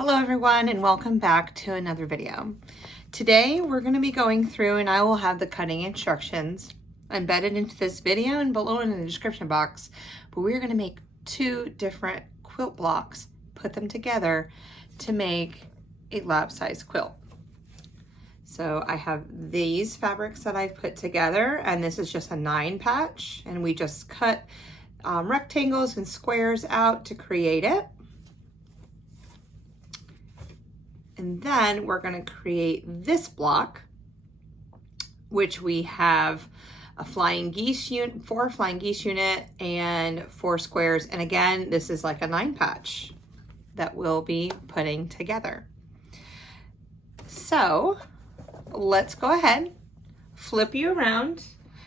Hello everyone and welcome back to another video. Today we're going to be going through and I will have the cutting instructions embedded into this video and below in the description box, but we're going to make two different quilt blocks, put them together to make a lap size quilt. So I have these fabrics that I've put together, and this is just a 9 patch, and we just cut rectangles and squares out to create it. And then we're going to create this block, which we have a flying geese unit, 4 flying geese unit and 4 squares. And again, this is like a 9 patch that we'll be putting together. So let's go ahead, flip you around,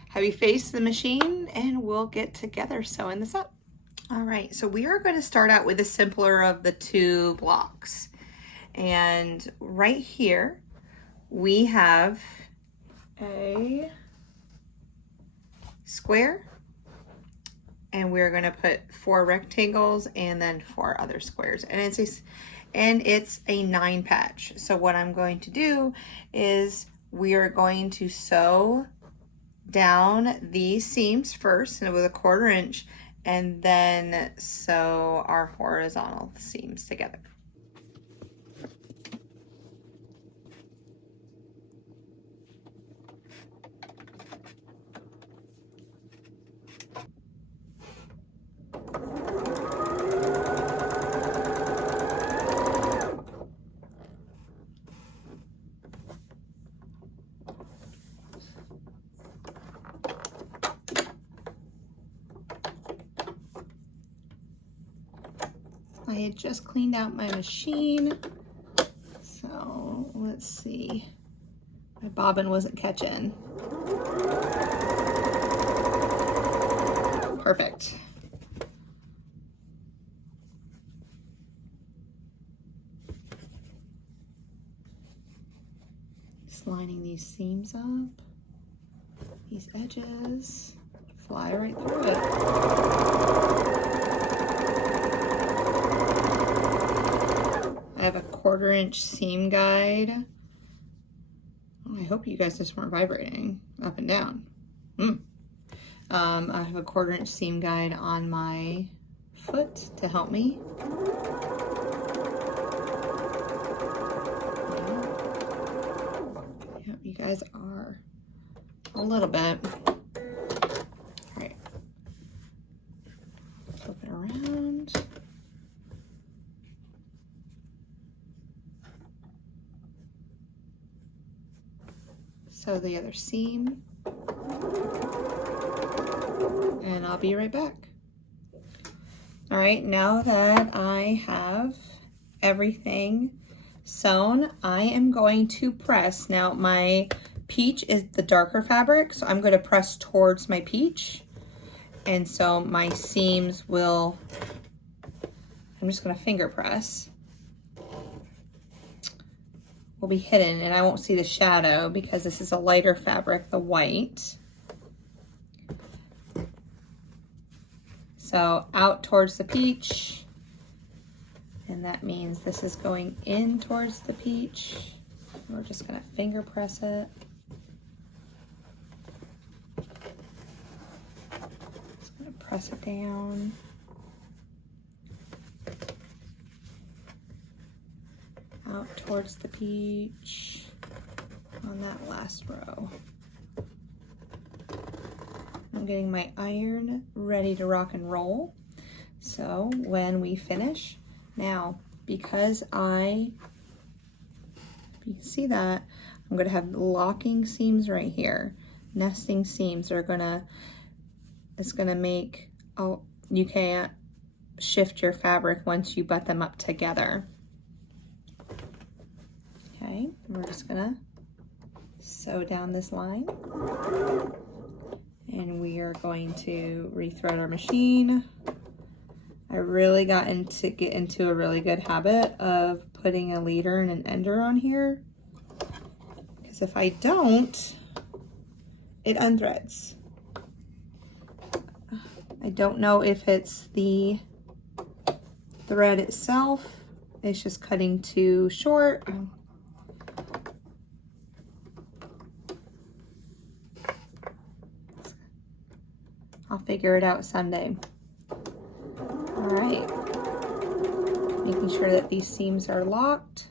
have you face the machine, and we'll get together sewing this up. All right, so we are going to start out with the simpler of the 2 blocks. And right here, we have a square, and we're going to put 4 rectangles and then 4 other squares. And it's a 9 patch. So what I'm going to do is we are going to sew down these seams first and with a 1/4 inch, and then sew our horizontal seams together. I had just cleaned out my machine, so let's see. My bobbin wasn't catching. Perfect. Just lining these seams up, these edges, fly right through it. I have a 1/4 inch seam guide. Oh, I hope you guys just weren't vibrating up and down. I have a 1/4 inch seam guide on my foot to help me. Yep, you guys are a little bit. All right, flip it around. Sew the other seam, and I'll be right back. All right, now that I have everything sewn, I am going to press. Now my peach is the darker fabric, so I'm going to press towards my peach, and so my seams will, I'm just going to finger press, will be hidden, and I won't see the shadow because this is a lighter fabric, the white. So out towards the peach, and that means this is going in towards the peach. We're just going to finger press it. Just going to press it down. Out towards the peach on that last row. I'm getting my iron ready to rock and roll. So when we finish, now because you can see that, I'm gonna have locking seams right here. Nesting seams are it's gonna make, you can't shift your fabric once you butt them up together. Okay, we're just gonna sew down this line, and we are going to rethread our machine. I really get into a really good habit of putting a leader and an ender on here, because if I don't, it unthreads. I don't know if it's the thread itself it's just cutting too short. I'll figure it out someday. All right, making sure that these seams are locked.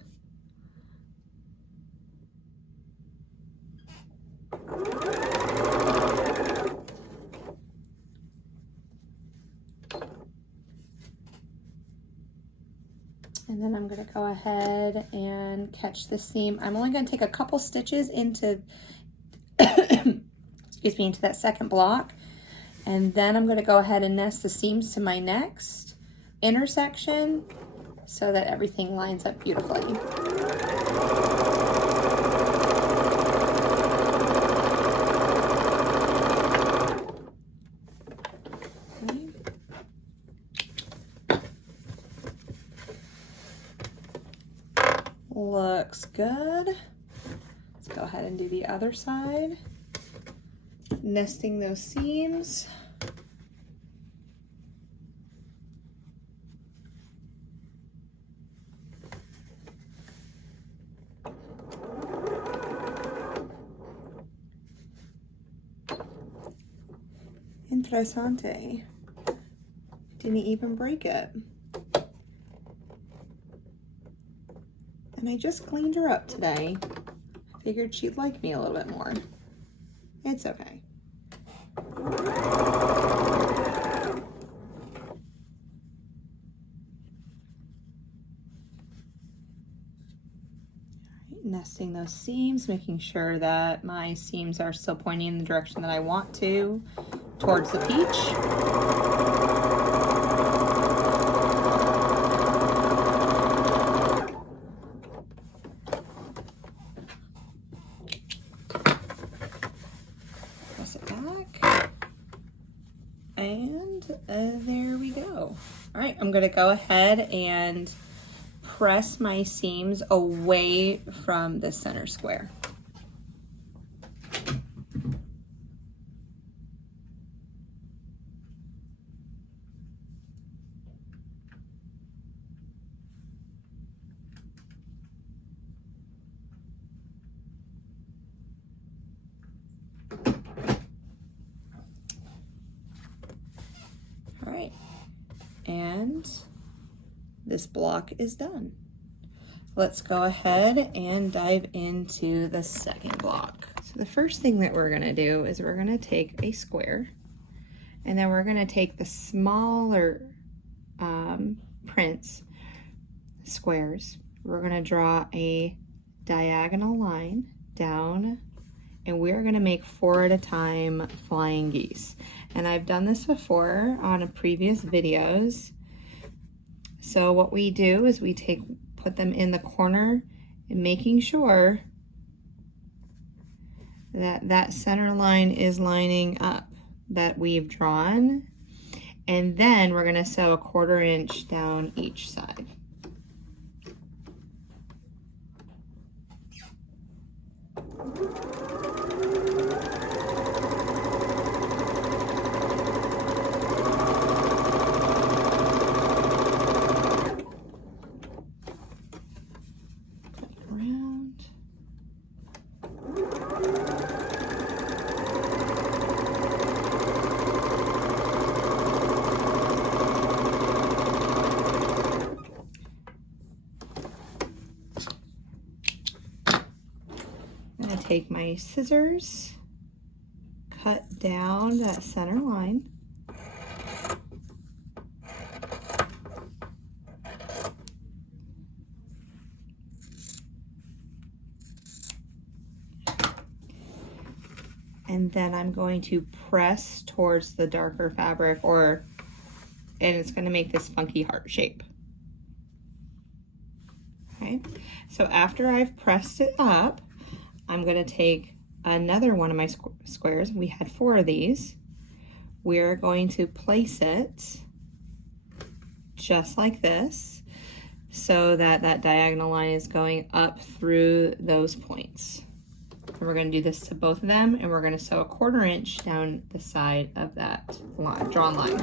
And then I'm gonna go ahead and catch the seam. I'm only gonna take a couple stitches into, excuse me, into that second block. And then I'm gonna go ahead and nest the seams to my next intersection so that everything lines up beautifully. Looks good. Let's go ahead and do the other side. Nesting those seams. Interessante. Didn't even break it. And I just cleaned her up today. I figured she'd like me a little bit more. It's okay. Nesting those seams, making sure that my seams are still pointing in the direction that I want to, towards the peach. Press it back. And there we go. All right, I'm gonna go ahead and press my seams away from the center square. All right, and this block is done. Let's go ahead and dive into the second block. So the first thing that we're gonna do is we're gonna take a square, and then we're gonna take the smaller prints, squares. We're gonna draw a diagonal line down, and we're gonna make 4 at a time flying geese. And I've done this before on previous videos. So what we do is we put them in the corner and making sure that that center line is lining up that we've drawn. And then we're gonna sew a 1/4 inch down each side. Take my scissors, cut down that center line. And then I'm going to press towards the darker fabric, and it's going to make this funky heart shape. Okay, so after I've pressed it up, I'm going to take another one of my squares. We had 4 of these. We're going to place it just like this so that that diagonal line is going up through those points. And we're going to do this to both of them, and we're going to sew a 1/4 inch down the side of that drawn line.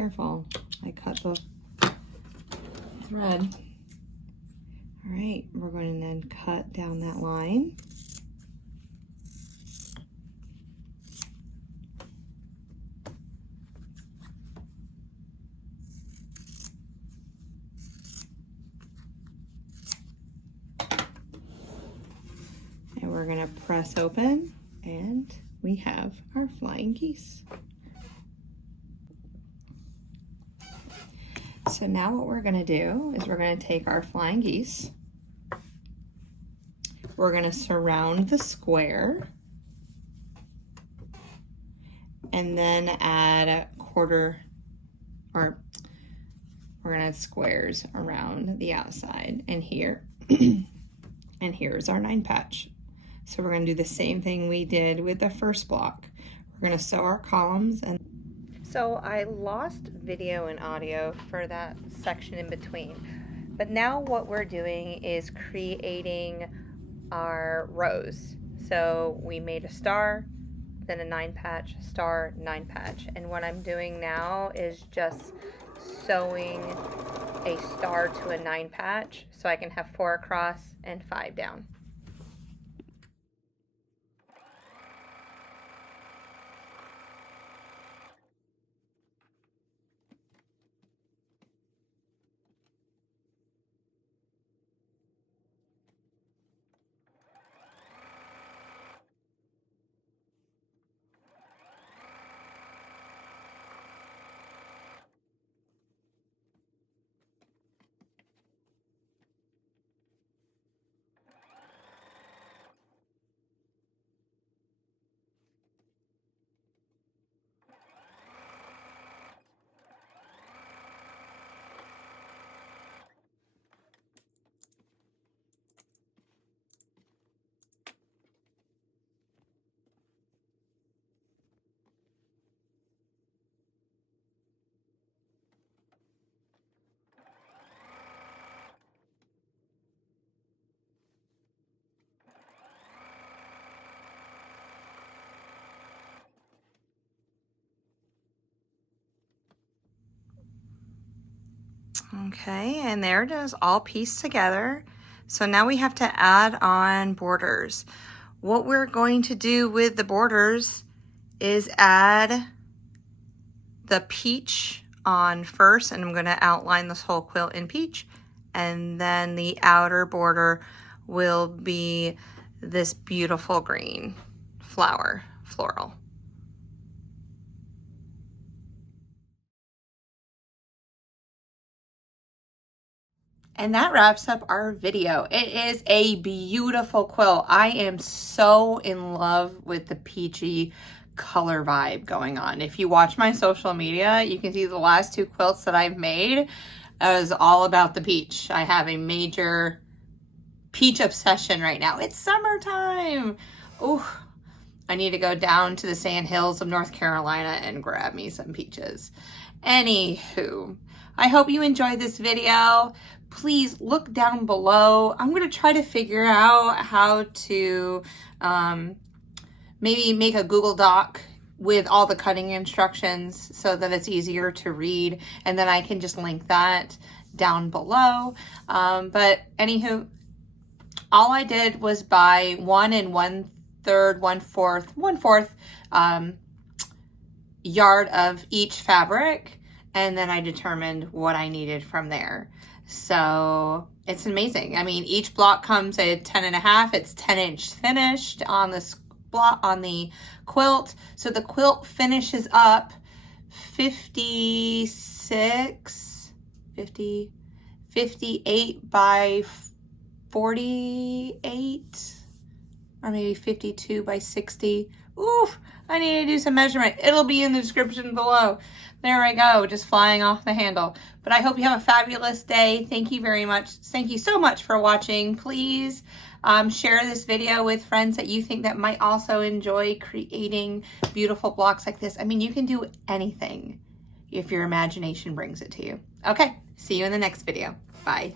careful. I cut the thread. All right, we're going to then cut down that line. And we're going to press open, and we have our flying geese. So now what we're going to do is we're going to take our flying geese. We're going to surround the square and then add a quarter, or we're going to add squares around the outside and here. And here's our 9 patch. So we're going to do the same thing we did with the first block. We're going to sew our columns. And so I lost video and audio for that section in between. But now what we're doing is creating our rows. So we made a star, then a 9 patch, star, 9 patch. And what I'm doing now is just sewing a star to a 9 patch so I can have 4 across and 5 down. Okay, and there it is, all pieced together. So now we have to add on borders. What we're going to do with the borders is add the peach on first, and I'm going to outline this whole quilt in peach, and then the outer border will be this beautiful green flower, floral. And that wraps up our video. It is a beautiful quilt. I am so in love with the peachy color vibe going on. If you watch my social media, you can see the last 2 quilts that I've made is all about the peach. I have a major peach obsession right now. It's summertime. Ooh, I need to go down to the sand hills of North Carolina and grab me some peaches. Anywho, I hope you enjoyed this video. Please look down below. I'm going to try to figure out how to maybe make a Google Doc with all the cutting instructions so that it's easier to read, and then I can just link that down below. But anywho, all I did was buy 1 1/3, 1/4 yard of each fabric, and then I determined what I needed from there. So it's amazing. I mean, each block comes at 10.5. It's 10-inch finished on this block, on the quilt. So the quilt finishes up 58 by 48, or maybe 52 by 60. Oof, I need to do some measurement. It'll be in the description below. There I go, just flying off the handle. But I hope you have a fabulous day. Thank you very much. Thank you so much for watching. Please share this video with friends that you think that might also enjoy creating beautiful blocks like this. I mean, you can do anything if your imagination brings it to you. Okay, see you in the next video. Bye.